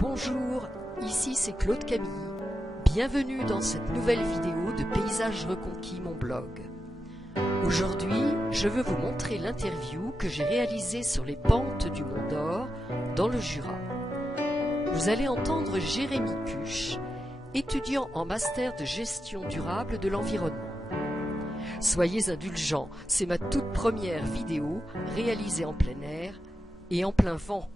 Bonjour, ici c'est Claude Camille. Bienvenue dans cette nouvelle vidéo de Paysages Reconquis, mon blog. Aujourd'hui, je veux vous montrer l'interview que j'ai réalisée sur les pentes du Mont d'Or, dans le Jura. Vous allez entendre Jérémy Cuche, étudiant en master de gestion durable de l'environnement. Soyez indulgents, c'est ma toute première vidéo réalisée en plein air et en plein vent.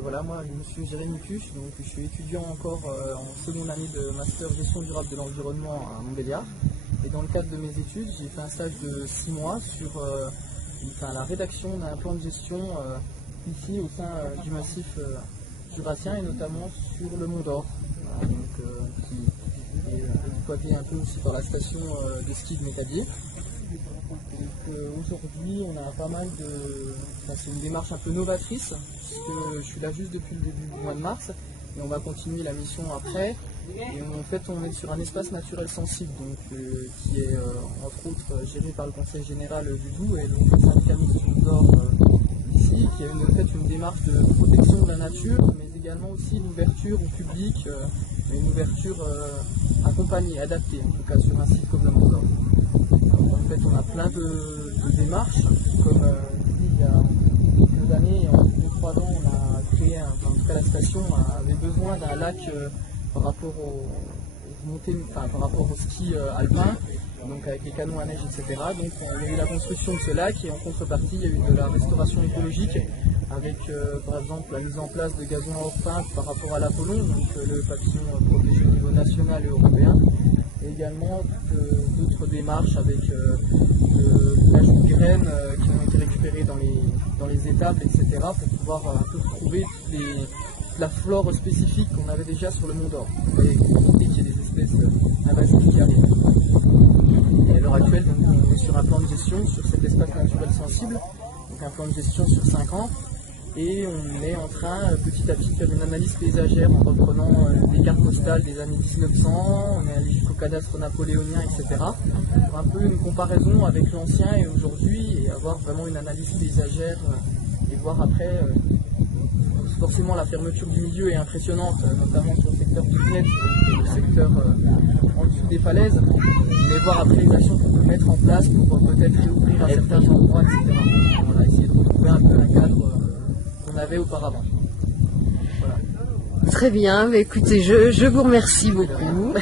Voilà, moi je suis Jérémy Cuche, donc je suis étudiant encore en seconde année de master gestion durable de l'environnement à Montbéliard. Et dans le cadre de mes études, j'ai fait un stage de 6 mois sur la rédaction d'un plan de gestion ici au sein du massif jurassien et notamment sur le Mont d'Or, qui est exploité un peu aussi par la station de ski de Métabier. Aujourd'hui, on a pas mal de... c'est une démarche un peu novatrice, puisque je suis là juste depuis le début du mois de mars, et on va continuer la mission après. Et en fait, on est sur un espace naturel sensible, donc, qui est entre autres géré par le Conseil général du Doubs et donc le syndicat mixte du Nord ici, qui a une démarche de protection de la nature, mais également aussi une ouverture au public, une ouverture accompagnée, adaptée, en tout cas sur un site comme le Mont d'Or. En fait, on a plein de démarches, comme il y a quelques années, en 2-3 ans, on a créé, en tout cas la station avait besoin d'un lac par rapport au ski alpin, donc avec les canons à neige, etc. Donc il y a eu la construction de ce lac et en contrepartie, il y a eu de la restauration écologique avec par exemple la mise en place de gazons à hors peintre par rapport à l'Apollon, donc le papillon protégé au niveau national et européen. Et également d'autres démarches avec de l'ajout de graines qui ont été récupérées dans les étables, etc. pour pouvoir un peu retrouver la flore spécifique qu'on avait déjà sur le Mont d'Or. Et qu'il y a des espèces invasives qui arrivent. Et à l'heure actuelle, donc, on est sur un plan de gestion sur cet espace naturel sensible, donc un plan de gestion sur 5 ans. Et on est en train petit à petit de faire une analyse paysagère en reprenant des cartes postales des années 1900, on est allé jusqu'au cadastre napoléonien, etc. Pour un peu une comparaison avec l'ancien et aujourd'hui et avoir vraiment une analyse paysagère et voir après, forcément la fermeture du milieu est impressionnante, notamment sur le secteur Picnet, le secteur en dessous des falaises, mais voir après les actions qu'on peut mettre en place pour peut-être réouvrir à certains endroits, etc. On a essayé de retrouver un peu un cadre qu'on avait auparavant. Voilà. Très bien, écoutez, je vous remercie beaucoup.